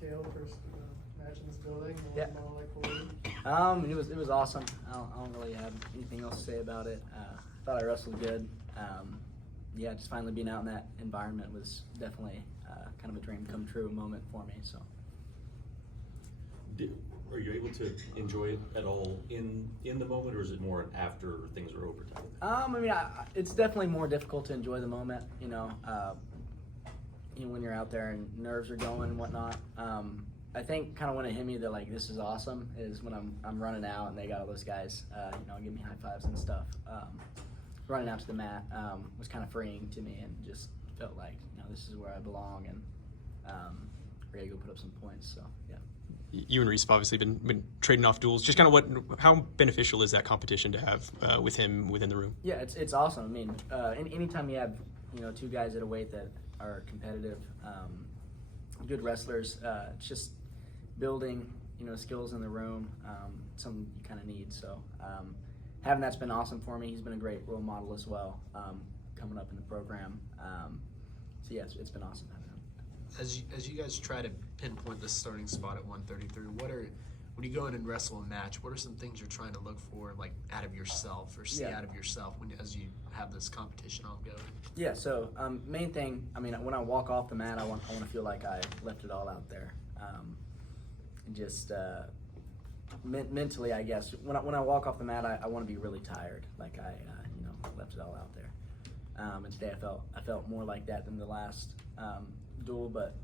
Cael, first match in this building. Yeah. It was awesome. I don't really have anything else to say about it. Thought I wrestled good. Yeah, just finally being out in that environment was definitely kind of a dream come true moment for me. So. Are you able to enjoy it at all in the moment, or is it more after things are over? It's definitely more difficult to enjoy the moment. When you're out there and nerves are going and whatnot. I think kind of when it hit me that like this is awesome is when I'm running out and they got all those guys, give me high fives and stuff. Running out to the mat was kind of freeing to me and just felt like this is where I belong and ready to go put up some points. So yeah. You and Reese have obviously been trading off duels. Just kind of how beneficial is that competition to have with him within the room? Yeah, it's awesome. I mean, anytime you have two guys at a weight that are competitive, good wrestlers, it's just building skills in the room. Something you kind of need. So having that's been awesome for me. He's been a great role model as well, coming up in the program. So yeah, it's been awesome having him. As you guys try to pinpoint the starting spot at 133, when you go in and wrestle a match, what are some things you're trying to look for, like out of yourself or see out of yourself as you have this competition ongoing? Yeah, so main thing, when I walk off the mat, I want to feel like I left it all out there. And just mentally, I guess, when I walk off the mat, I want to be really tired, like I left it all out there. And today I felt more like that than the last duel, but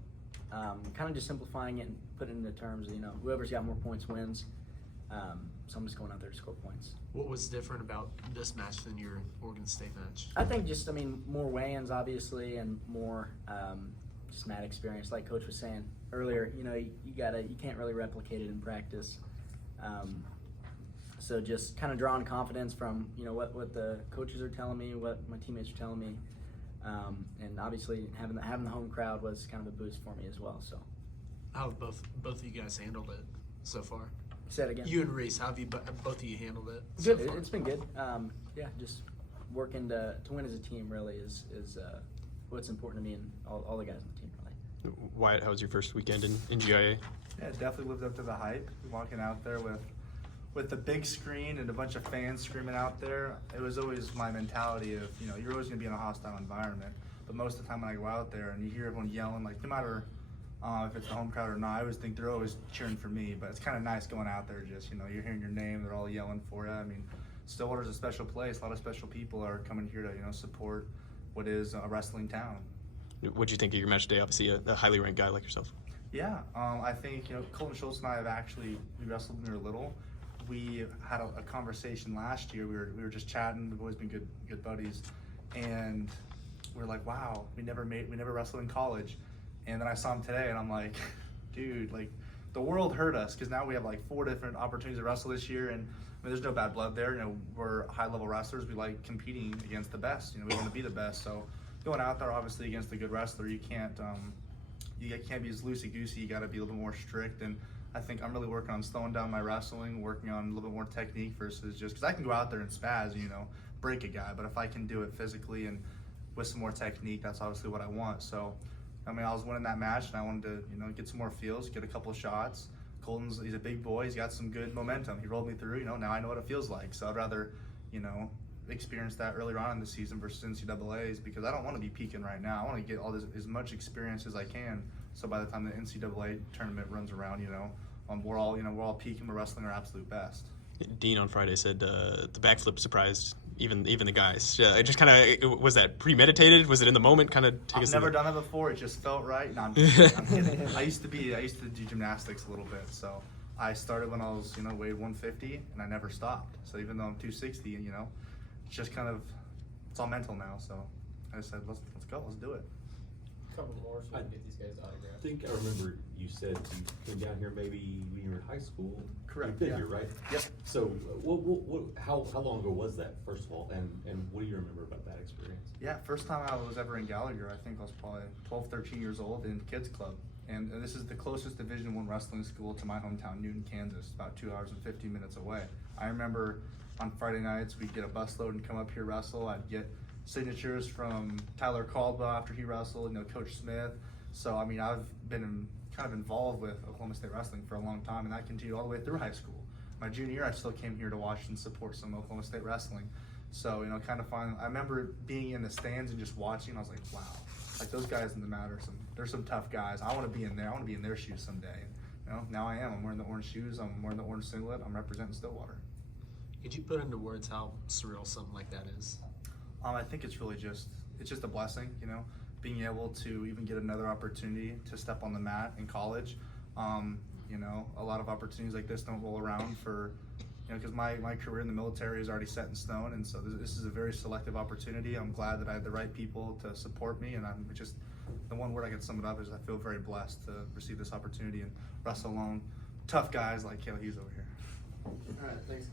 kind of just simplifying it and putting it into terms of, whoever's got more points wins. So I'm just going out there to score points. What was different about this match than your Oregon State match? I think just, more weigh-ins obviously and more just mat experience. Like Coach was saying earlier, you can't really replicate it in practice. So just kind of drawing confidence from, what the coaches are telling me, what my teammates are telling me. And obviously having the home crowd was kind of a boost for me as well. So, how have both of you guys handled it so far? Say it again. You and Reese, how have you both of you handled it? Good. So far? It's been good. Yeah, just working to win as a team really is what's important to me and all the guys on the team really. Wyatt, how was your first weekend in GIA? Yeah, it definitely lived up to the hype. Walking out there with the big screen and a bunch of fans screaming out there, it was always my mentality of, you're always going to be in a hostile environment. But most of the time when I go out there and you hear everyone yelling, like no matter if it's the home crowd or not, I always think they're always cheering for me. But it's kind of nice going out there just, you're hearing your name, they're all yelling for you. Stillwater's a special place. A lot of special people are coming here to, support what is a wrestling town. What did you think of your match today? Obviously a highly ranked guy like yourself. Yeah, I think, Colton Schultz and I we wrestled when we were little. We had a conversation last year. We were just chatting. We've always been good buddies, and we're like, wow, we never wrestled in college. And then I saw him today, and I'm like, dude, like the world hurt us because now we have like 4 different opportunities to wrestle this year, and there's no bad blood there. We're high-level wrestlers. We like competing against the best. We want to be the best. So going out there, obviously against a good wrestler, you can't be as loosey-goosey. You got to be a little more strict. And I think I'm really working on slowing down my wrestling, working on a little bit more technique versus just because I can go out there and spaz, break a guy. But if I can do it physically and with some more technique, that's obviously what I want. So, I was winning that match and I wanted to, get some more feels, get a couple of shots. He's a big boy. He's got some good momentum. He rolled me through. Now I know what it feels like. So I'd rather, experience that earlier on in the season versus NCAA's because I don't want to be peaking right now. I want to get as much experience as I can. So by the time the NCAA tournament runs around, we're all peaking. We're wrestling our absolute best. Dean on Friday said the backflip surprised even the guys. It just kind of was that premeditated? Was it in the moment? Kind of. I've never done it before. It just felt right. No, I'm kidding. I used to do gymnastics a little bit. So I started when I was weighed 150 and I never stopped. So even though I'm 260, it's just it's all mental now. So I just said let's go, let's do it. Couple more so we can get these guys autographed. I think I remember you said you came down here maybe when you were in high school. Correct. You've been here, right? Yep. So how long ago was that, first of all, and what do you remember about that experience? Yeah, first time I was ever in Gallagher, I think I was probably 12, 13 years old in kids club. And this is the closest Division I wrestling school to my hometown, Newton, Kansas, about 2 hours and 15 minutes away. I remember on Friday nights, we'd get a busload and come up here wrestle. I'd get signatures from Tyler Caldwell after he wrestled, Coach Smith. So, I've been in kind of involved with Oklahoma State wrestling for a long time, and that continued all the way through high school. My junior year, I still came here to watch and support some Oklahoma State wrestling. So, you know, kind of fun. I remember being in the stands and just watching. I was like, wow, like those guys in the mat they're some tough guys. I want to be in there. I want to be in their shoes someday. You know, now I am. I'm wearing the orange shoes. I'm wearing the orange singlet. I'm representing Stillwater. Could you put into words how surreal something like that is? I think it's really just a blessing, you know, being able to even get another opportunity to step on the mat in college. You know, a lot of opportunities like this don't roll around for, you know, because my career in the military is already set in stone, and so this is a very selective opportunity. I'm glad that I had the right people to support me, and I'm just, the one word I can sum it up is I feel very blessed to receive this opportunity and wrestle along tough guys like Cael Hughes over here. All right, thanks, guys.